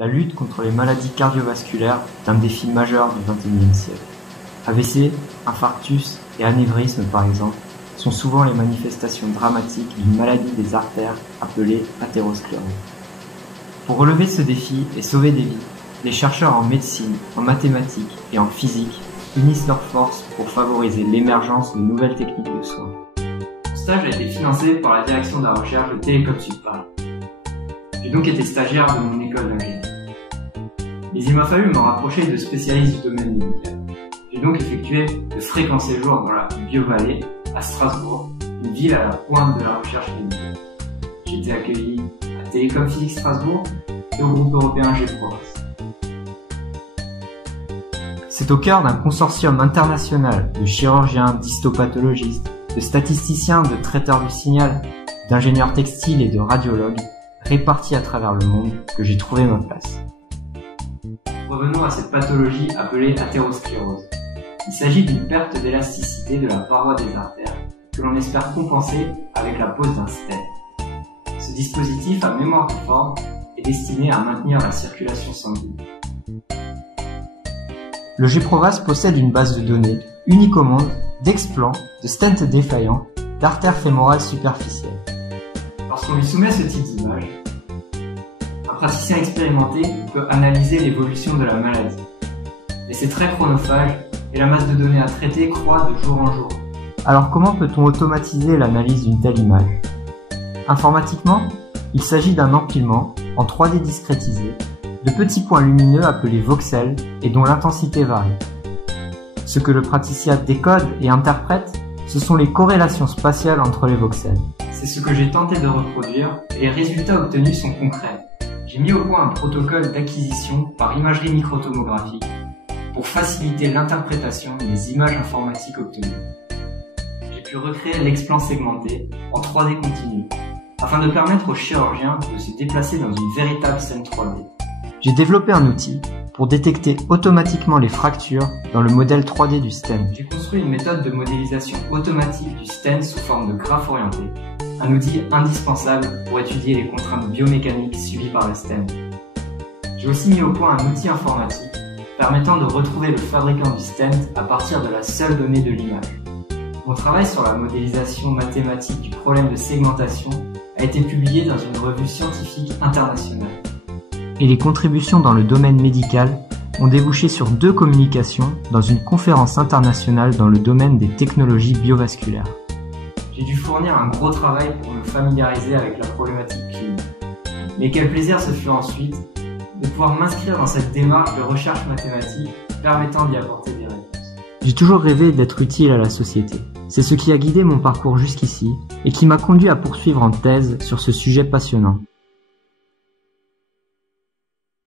La lutte contre les maladies cardiovasculaires est un défi majeur du XXIe siècle. AVC, infarctus et anévrisme par exemple sont souvent les manifestations dramatiques d'une maladie des artères appelée athérosclérose. Pour relever ce défi et sauver des vies, les chercheurs en médecine, en mathématiques et en physique unissent leurs forces pour favoriser l'émergence de nouvelles techniques de soins. Mon stage a été financé par la direction de la recherche de Télécom Sud Paris. J'ai donc été stagiaire de mon école d'ingénieur. Mais il m'a fallu me rapprocher de spécialistes du domaine médical. J'ai donc effectué de fréquents séjours dans la Biovallée, à Strasbourg, une ville à la pointe de la recherche médicale. J'ai été accueilli à Télécom Physique Strasbourg et au groupe européen G-Provas. C'est au cœur d'un consortium international de chirurgiens, d'histopathologistes, de statisticiens, de traiteurs du signal, d'ingénieurs textiles et de radiologues, répartis à travers le monde, que j'ai trouvé ma place. Revenons à cette pathologie appelée athérosclérose. Il s'agit d'une perte d'élasticité de la paroi des artères que l'on espère compenser avec la pose d'un stent. Ce dispositif à mémoire de forme est destiné à maintenir la circulation sanguine. Le G-Provas possède une base de données unique au monde d'explants, de stents défaillants, d'artères fémorales superficielles. Lorsqu'on lui soumet ce type d'image, un praticien expérimenté peut analyser l'évolution de la maladie. Mais c'est très chronophage et la masse de données à traiter croît de jour en jour. Alors comment peut-on automatiser l'analyse d'une telle image? Informatiquement, il s'agit d'un empilement en 3D discrétisé de petits points lumineux appelés voxels et dont l'intensité varie. Ce que le praticien décode et interprète, ce sont les corrélations spatiales entre les voxels. C'est ce que j'ai tenté de reproduire et les résultats obtenus sont concrets. J'ai mis au point un protocole d'acquisition par imagerie microtomographique pour faciliter l'interprétation des images informatiques obtenues. J'ai pu recréer l'explant segmenté en 3D continu afin de permettre aux chirurgiens de se déplacer dans une véritable scène 3D. J'ai développé un outil pour détecter automatiquement les fractures dans le modèle 3D du stent. J'ai construit une méthode de modélisation automatique du stent sous forme de graphe orienté, un outil indispensable pour étudier les contraintes biomécaniques subies par le stent. J'ai aussi mis au point un outil informatique permettant de retrouver le fabricant du stent à partir de la seule donnée de l'image. Mon travail sur la modélisation mathématique du problème de segmentation a été publié dans une revue scientifique internationale. Et les contributions dans le domaine médical ont débouché sur 2 communications dans une conférence internationale dans le domaine des technologies biovasculaires. J'ai dû fournir un gros travail pour me familiariser avec la problématique clinique. Mais quel plaisir ce fut ensuite de pouvoir m'inscrire dans cette démarche de recherche mathématique permettant d'y apporter des réponses. J'ai toujours rêvé d'être utile à la société. C'est ce qui a guidé mon parcours jusqu'ici et qui m'a conduit à poursuivre en thèse sur ce sujet passionnant.